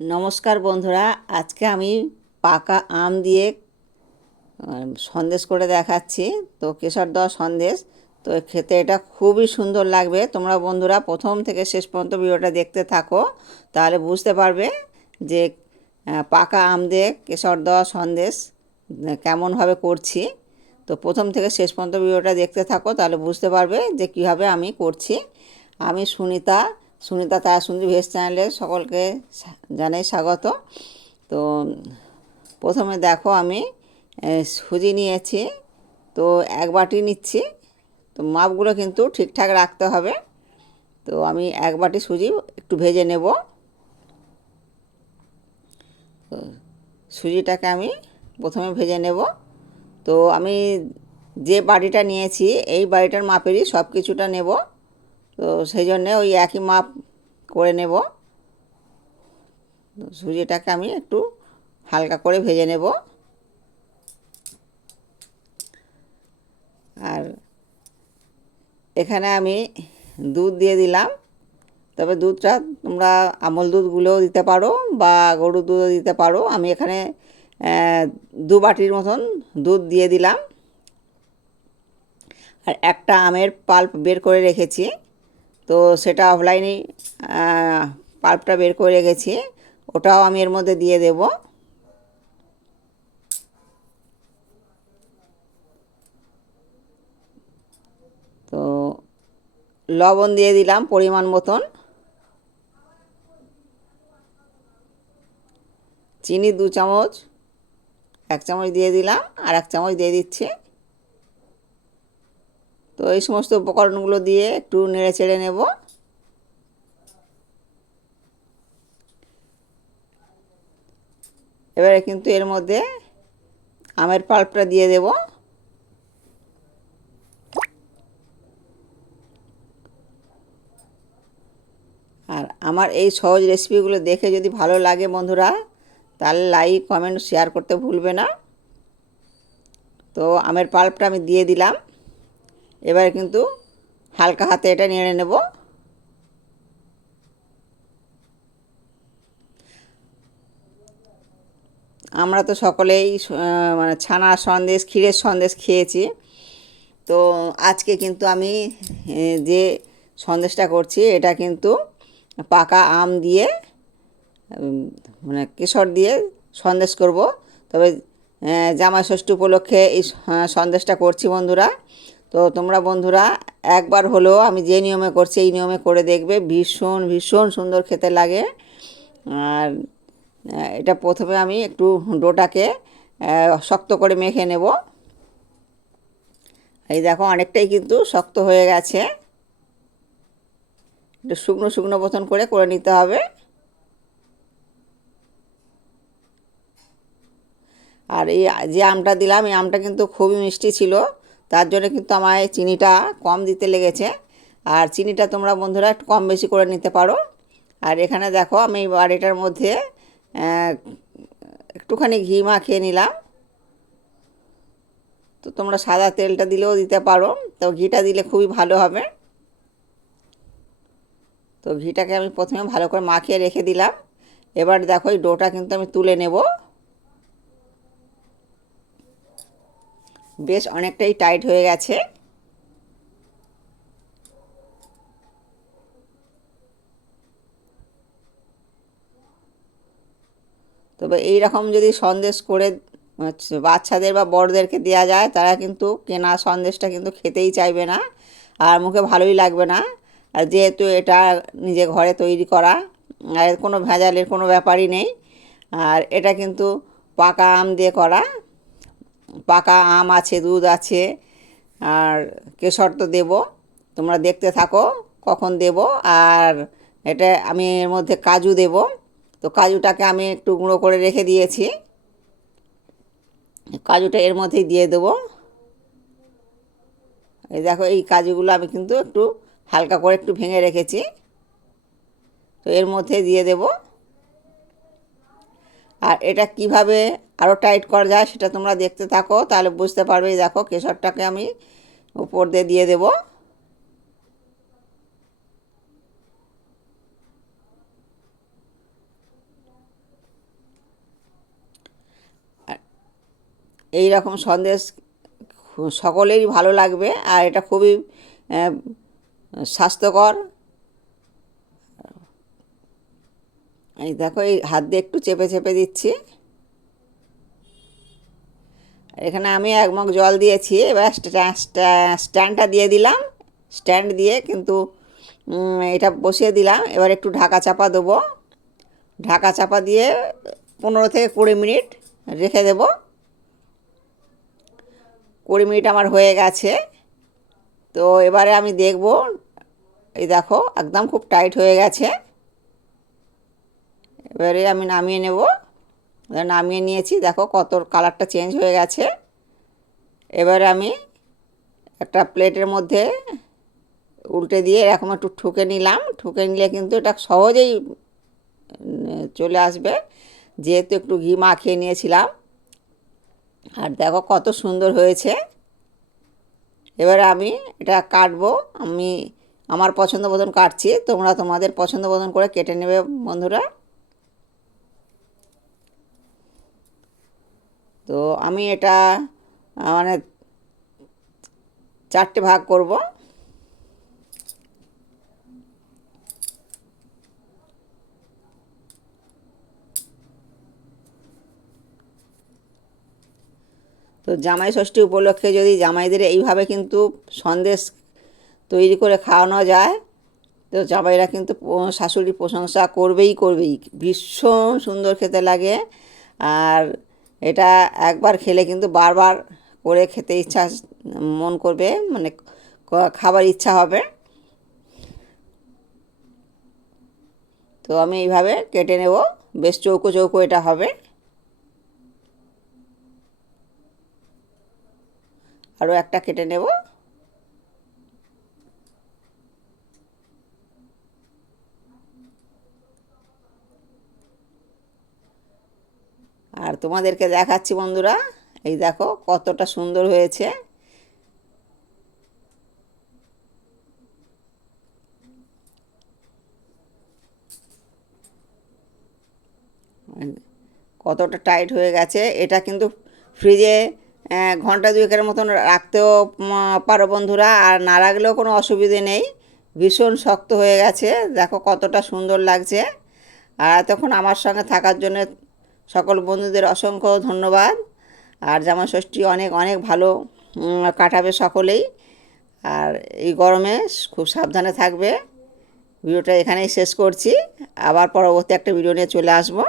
নমস্কার বন্ধুরা, আজকে আমি পাকা আম দিয়ে সন্দেশ করে দেখাচ্ছি। তো কেশর দেওয়া সন্দেশ, তো খেতে এটা খুবই সুন্দর লাগবে। তোমরা বন্ধুরা প্রথম থেকে শেষ পর্যন্ত ভিডিওটা দেখতে থাকো, তাহলে বুঝতে পারবে যে পাকা আম দিয়ে কেশর দেওয়া সন্দেশ কেমনভাবে করছি। তো প্রথম থেকে শেষ পর্যন্ত ভিডিওটা দেখতে থাকো, তাহলে বুঝতে পারবে যে কীভাবে আমি করছি। আমি সুনিতা, তারাসুন্দরী ভেজ চ্যানেলে সকলকে জানাই স্বাগত। তো প্রথমে দেখো আমি সুজি নিয়েছি, তো 1 বাটি নিচ্ছি। তো মাপগুলো কিন্তু ঠিকঠাক রাখতে হবে। তো আমি 1 বাটি সুজি একটু ভেজে নেব। তো সুজিটাকে আমি প্রথমে ভেজে নেব। তো আমি যে বাটিটা নিয়েছি এই বাটিটার মাপেরই সব কিছুটা নেব। তো সেই জন্যে ওই একই মাপ করে নেব। সুজিটাকে আমি একটু হালকা করে ভেজে নেব। আর এখানে আমি দুধ দিয়ে দিলাম। তবে দুধটা তোমরা আমল দুধগুলোও দিতে পারো বা গরুর দুধও দিতে পারো। আমি এখানে 2 বাটির মতন দুধ দিয়ে দিলাম। আর একটা আমের পাল্প বের করে রেখেছি, তো সেটা অফলাইনে পাল্পটা বের করে রেখেছি, ওটাও আমি এর মধ্যে দিয়ে দেব। তো লবণ দিয়ে দিলাম পরিমাণ মতন। চিনি 2 চামচ, 1 চামচ দিয়ে দিলাম, আর 1 চামচ দিয়ে দিচ্ছি। তো এই সমস্ত উপকরণগুলো দিয়ে একটু নেড়ে চেড়ে নেব। এবারে কিন্তু এর মধ্যে আমের পাল্পটা দিয়ে দেব। আর আমার এই সহজ রেসিপিগুলো দেখে যদি ভালো লাগে বন্ধুরা, তাহলে লাইক কমেন্ট শেয়ার করতে ভুলবে না। তো আমের পাল্পটা আমি দিয়ে দিলাম। এবারে কিন্তু হালকা হাতে এটা নেড়ে নেব। আমরা তো সকলেই মানে ছানার সন্দেশ, ক্ষীরের সন্দেশ খেয়েছি। তো আজকে কিন্তু আমি যে সন্দেশটা করছি এটা কিন্তু পাকা আম দিয়ে মানে কেশর দিয়ে সন্দেশ করব। তবে জামাই ষষ্ঠী উপলক্ষে এই সন্দেশটা করছি বন্ধুরা। তো তোমরা বন্ধুরা একবার হলেও আমি যে নিয়মে করছি এই নিয়মে করে দেখবে, ভীষণ ভীষণ সুন্দর খেতে লাগে। আর এটা প্রথমে আমি একটু ডোটাকে শক্ত করে মেখে নেব। এই দেখো অনেকটাই কিন্তু শক্ত হয়ে গেছে। একটু শুকনো শুকনো মতন করে নিতে হবে। আর এই যে আমটা দিলাম এই আমটা কিন্তু খুবই মিষ্টি ছিল, তার জন্য কিন্তু আমায় চিনিটা কম দিতে লেগেছে। আর চিনিটা তোমরা বন্ধুরা একটু কম বেশি করে নিতে পারো। আর এখানে দেখো আমি বাড়িটার মধ্যে একটুখানি ঘি মাখিয়ে নিলাম। তো তোমরা সাদা তেলটা দিলেও দিতে পারো, তো ঘিটা দিলে খুবই ভালো হবে। তো ঘিটাকে আমি প্রথমে ভালো করে মাখিয়ে রেখে দিলাম। এবার দেখো এই ডোটা কিন্তু আমি তুলে নেব। বেশ অনেকটাই টাইট হয়ে গেছে। তবে এই রকম যদি সন্দেশ করে বাচ্চাদের বা বড়দেরকে দেওয়া যায়, তারা কিন্তু কেনা সন্দেশটা কিন্তু খেতেই চাইবে না, আর মুখে ভালোই লাগবে না। আর যেহেতু এটা নিজে ঘরে তৈরি করা, আর কোনো ভেজালের কোনো ব্যাপারই নেই। আর এটা কিন্তু পাকা আম দিয়ে করা। পাকা আম আছে, দুধ আছে, আর কেশর তো দেবো। তোমরা দেখতে থাকো কখন দেব। আর এটা আমি এর মধ্যে কাজু দেব। তো কাজুটাকে আমি একটু গুঁড়ো করে রেখে দিয়েছি, কাজুটা এর মধ্যেই দিয়ে দেবো। এই দেখো এই কাজুগুলো আমি কিন্তু একটু হালকা করে একটু ভেঙে রেখেছি, তো এর মধ্যে দিয়ে দেব। আর এটা কিভাবে আরও টাইট করা যায় সেটা তোমরা দেখতে থাকো, তাহলে বুঝতে পারবে। এই দেখো কেশরটাকে আমি উপর দিয়ে দেব। এই রকম সন্দেশ সকলেরই ভালো লাগবে, আর এটা খুবই স্বাস্থ্যকর। এই দেখো, এই হাত দিয়ে একটু চেপে চেপে দিচ্ছি। এখানে আমি 1 মগ জল দিয়েছি। এবার স্ট্যান্ডটা দিয়ে দিলাম। স্ট্যান্ড দিয়ে কিন্তু এটা বসিয়ে দিলাম। এবার একটু ঢাকা চাপা দেবো। ঢাকা চাপা দিয়ে 15 থেকে 20 মিনিট রেখে দেব। 20 মিনিট আমার হয়ে গেছে। তো এবারে আমি দেখব। এই দেখো, একদম খুব টাইট হয়ে গেছে। এবারে আমি নামিয়ে নেব। নামিয়ে নিয়েছি, দেখো কত কালারটা চেঞ্জ হয়ে গেছে। এবারে আমি একটা প্লেটের মধ্যে উল্টে দিয়ে এরকম একটু ঠুকে নিলাম। ঠুকে নিলে কিন্তু এটা সহজেই চলে আসবে, যেহেতু একটু ঘি মাখিয়ে নিয়েছিলাম। আর দেখো কত সুন্দর হয়েছে। এবারে আমি এটা কাটবো। আমি আমার পছন্দ মতন কাটছি, তোমরা তোমাদের পছন্দ মতন করে কেটে নেবে বন্ধুরা। তো আমি এটা মানে 4টে ভাগ করব। তো জামাই ষষ্ঠী উপলক্ষে যদি জামাইদের এইভাবে কিন্তু সন্দেশ তৈরি করে খাওয়ানো যায়, তো জামাইরা কিন্তু শাশুড়ির প্রশংসা করবেই করবেই। ভীষণ সুন্দর খেতে লাগে। আর এটা একবার খেলে কিন্তু বারবার করে খেতে ইচ্ছা মন করবে, মানে খাবার ইচ্ছা হবে। তো আমি এইভাবে কেটে নেব। বেশ চৌকো চৌকো এটা হবে। আরও একটা কেটে নেব। আর তোমাদেরকে দেখাচ্ছি বন্ধুরা, এই দেখো কতটা সুন্দর হয়েছে। কতটা টাইট হয়ে গেছে। এটা কিন্তু ফ্রিজে ঘন্টা 2-এর মতন রাখতেও পারো বন্ধুরা, আর না রাখলেও কোনো অসুবিধে নেই। ভীষণ শক্ত হয়ে গেছে, দেখো কতটা সুন্দর লাগছে। আর এতক্ষণ আমার সঙ্গে থাকার জন্য সকল বন্ধুদের অসংখ্য ধন্যবাদ। আর জামাই ষষ্ঠী অনেক অনেক ভালো কাটাবে সকলেই। আর এই গরমে খুব সাবধানে থাকবে। ভিডিওটা এখানেই শেষ করছি। আবার পরবর্তী একটা ভিডিও নিয়ে চলে আসবো।